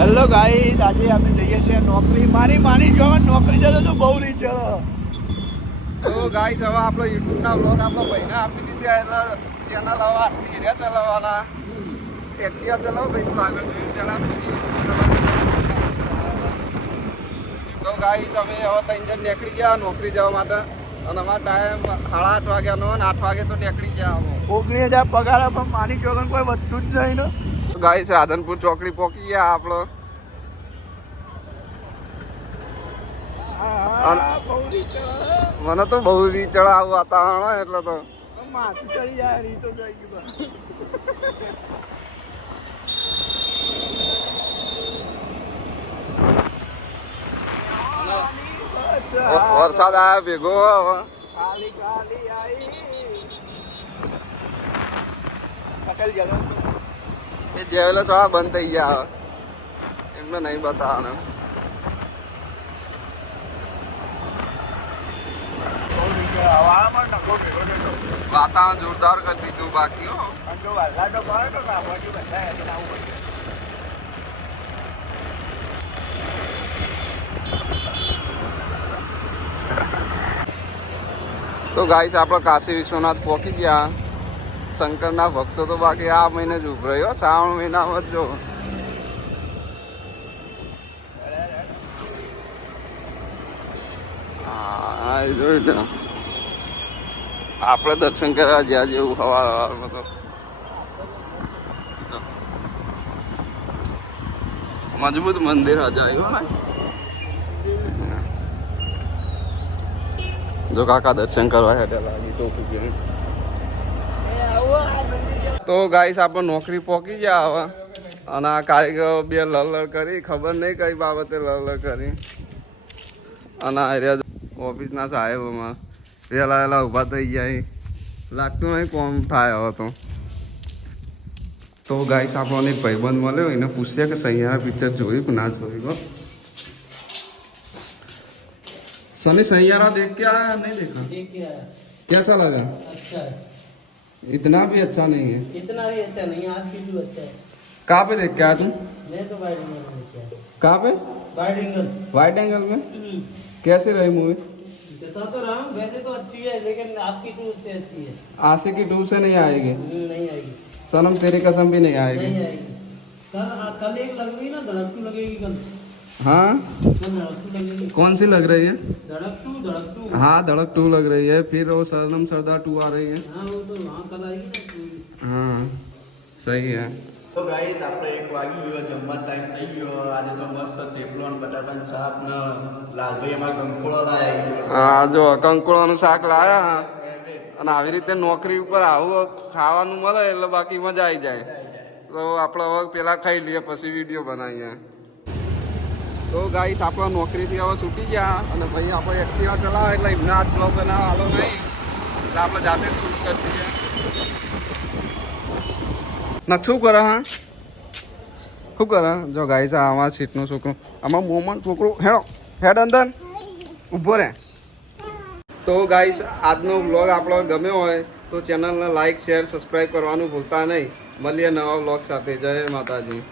Hello guys, આજે આપણે જઈએ છીએ નોકરી. માની જો નોકરી જતો તો બહુ નહીં ચલો. તો ગાઈસ હવે આપણો યુટ્યુબના બ્લોગ આપણો ભાઈને આપી દીધા એટલે ચેનલ હવે આજથી રે ચલાવવાના. એક્ટિવા ચલાવો ભાઈ આગળ જોઈને ચલાવ પછી. તો ગાઈસ અમે હવે 3 જણ નીકળી ગયા નોકરી જવા માટે અને અમારો ટાઈમ 8:30 વાગ્યાનો અને 8 વાગે તો નીકળી ગયા અમે. 19,000 પગાર પણ માની ચોગન કોઈ વધતું જ નહીં ને. ગાઈસ રાધનપુર ચોકડી પહોંચી ગયા આપણો. મને તો બહુ રીચળ આવું વાતાવરણ એટલે તો માથું ચડી જાય. રીતો જઈ ગયું. વરસાદ આવ્યા ભેગો હવે. ખાલી ખાલી આવી પટેલ ગયો. એ જેવેલો સવા બંધ થઈ ગયા એમને નહીં બતાવવાનું. વાતાવરણ જોરદાર કરી દીધું બાકી હો. તો ગાઈસ આપણે કાશી વિશ્વનાથ પહોંચી ગયા. શંકરના ભક્તો તો બાકી આ મહિને જ ઉભરાયો. શ્રાવણ મહિનામાં જ જો આપણે દર્શન કરવા જ્યાં જેવું હવારમાં તો મજબૂત મંદિર હજાયું ને. જો કાકા દર્શન કરવા હેઠે લાગી તો ગાઈસ આપણે નોકરી પહોંચી ગયા હવે. અને આ કારીગરો બે લડ કરી, ખબર નહીં કઈ બાબતે લડ કરી. અને આ ઓફિસના સાહેબોમાં વહેલા ઊભા થઈ ગયા. લાગતું નહીં કોમ થાય હવે તો ગાઈસ આપણને એક ભાઈબંધ મળ્યો, એને પૂછ્યા કે સૈયારા પિક્ચર જોયું કે ના જોયું. सनी सैयारा देख के आया नहीं देखा? देख के आया। कैसा लगा? अच्छा है। इतना भी अच्छा नहीं है. इतना भी अच्छा नहीं है, आज की भी अच्छा है. कहाँ पे देख के आया तुम? मैं तो वाइड एंगल में देख के आया. कहाँ पे? Wide angle. वाइड एंगल में? कैसी रही मूवी? बता तो रहा हूँ, वैसे तो अच्छी है लेकिन आपकी टू से अच्छी है. आशिकी 2 से नहीं आएगी. नहीं आएगी. सनम तेरी कसम भी नहीं आएगी. नहीं आएगी. कल एक लग रही ना, धड़क टू लगेगी कल. हाँ धड़क टू लगेगी. कौन सी लग रही है? धड़क टू. हाँ धड़क 2 लग रही है. फिर वो सनम सरदार 2 आ रही है. हाँ वो तो वहाँ कल आएगी ना. हाँ सही है. તો ગાઈસ આપણે 1 વાગી ગયો, જમવા ટાઈમ થઈ ગયો. આજે તો મસ્ત થેપલો અને બટાકાનું શાક ને લાલભાઈ અમારા કંકોળો લાયા. હા જો કંકોળાનું શાક લાયા. અને આવી રીતે નોકરી ઉપર આવું ખાવાનું મળે એટલે બાકી મજા આવી જાય. તો આપણે હવે પેલા ખાઈ લઈએ પછી વિડીયો બનાવીએ. તો ગાઈસ આપણે નોકરીથી હવે છૂટી ગયા અને ભાઈ આપણે એક્ટિવા ચલાવે એટલે એમને હાથ બ્લોગ બનાવવા હાલો નહીં એટલે આપણે જાતે જ શૂટ કરી દઈએ. ના શું કરે? હા શું કરે? જો ગાઈસ આમાં સીટનું છોકરું, આમાં મોમન છોકરું હેડ અંદર ઊભો રહે. તો ગાઈસ આજનો વ્લોગ આપણો ગમ્યો હોય તો ચેનલને લાઈક શેર સબસ્ક્રાઈબ કરવાનું ભૂલતા નહીં. મળીએ નવા વ્લોગ સાથે. જય માતાજી.